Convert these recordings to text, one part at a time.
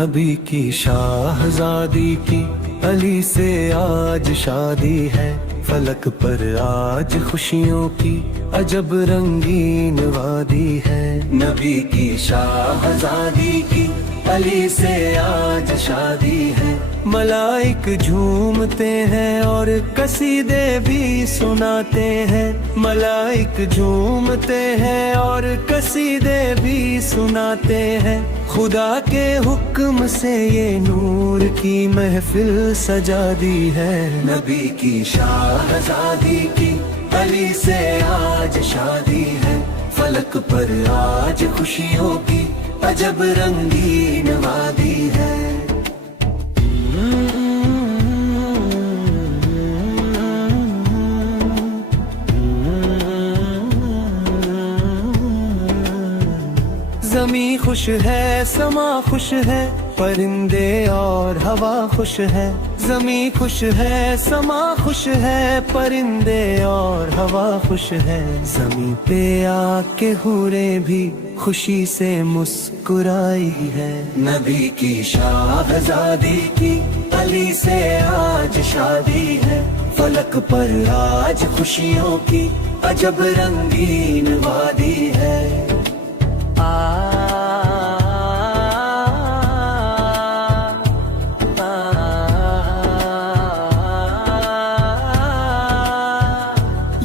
نبی کی شاہزادی کی علی سے آج شادی ہے، فلک پر آج خوشیوں کی عجب رنگین وادی ہے۔ نبی کی شاہزادی کی علی سے آج شادی ہے، ملائک جھومتے ہیں اور قصیدے بھی سناتے ہیں، ملائک جھومتے ہیں اور قصیدے بھی سناتے ہیں، خدا کے حکم سے یہ نور کی محفل سجا دی ہے۔ نبی کی شاہزادی کی علی سے آج شادی ہے، فلک پر آج خوشیوں کی عجب رنگین وادی ہے۔ زمین خوش ہے، سما خوش ہے، پرندے اور ہوا خوش ہے، زمین خوش ہے، سما خوش ہے، پرندے اور ہوا خوش ہے، زمین پہ آ کے حوریں بھی خوشی سے مسکرائی ہے۔ نبی کی شاہزادی کی علی سے آج شادی ہے، فلک پر آج خوشیوں کی عجب رنگین وادی ہے۔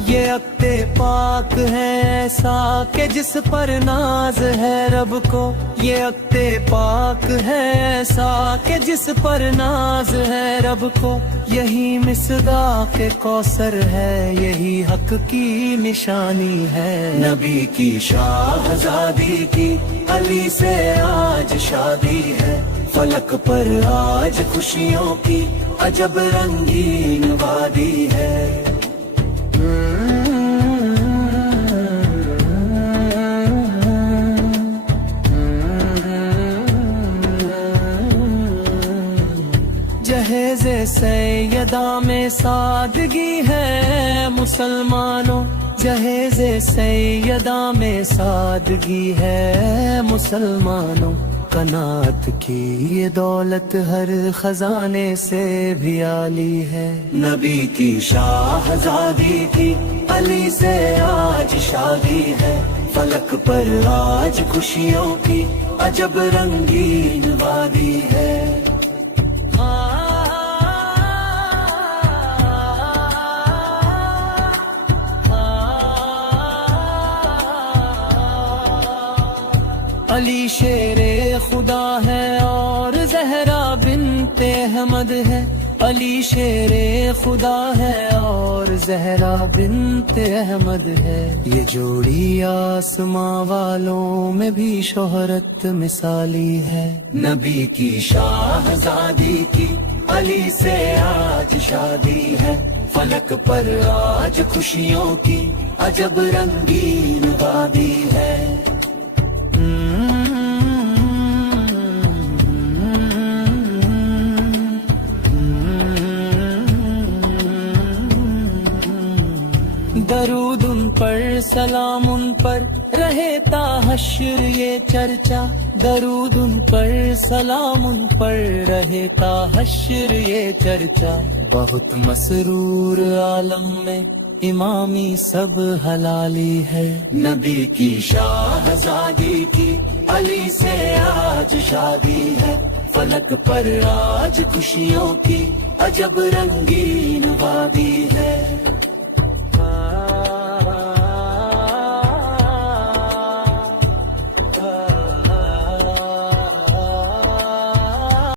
یہ عقد پاک ہے ایسا کہ جس پر ناز ہے رب کو، یہ عقد پاک ہے ایسا کہ جس پر ناز ہے رب کو، یہی مصداق کوثر ہے، یہی حق کی نشانی ہے۔ نبی کی شاہزادی کی علی سے آج شادی ہے، فلک پر آج خوشیوں کی عجب رنگین وادی ہے۔ جہیز سیدہ میں سادگی ہے مسلمانوں، جہیز سیدہ میں سادگی ہے مسلمانوں، قناعت کی یہ دولت ہر خزانے سے بھی عالی ہے۔ نبی کی شاہزادی کی علی سے آج شادی ہے، فلک پر آج خوشیوں کی عجب رنگین وادی ہے۔ علی شیر خدا ہے اور زہرا بنت احمد ہے، علی شیر خدا ہے اور زہرا بنت احمد ہے، یہ جوڑی آسماں والوں میں بھی شہرت مثالی ہے۔ نبی کی شاہزادی کی علی سے آج شادی ہے، فلک پر آج خوشیوں کی عجب رنگین وادی ہے۔ درود ان پر، سلام ان پر، رہے تا حشر یہ چرچا، درود ان پر، سلام ان پر، رہے تا حشر یہ چرچا، بہت مسرور عالم میں امامی سب حلالی ہے۔ نبی کی شاہزادی کی علی سے آج شادی ہے، فلک پر آج خوشیوں کی عجب رنگین وادی ہے۔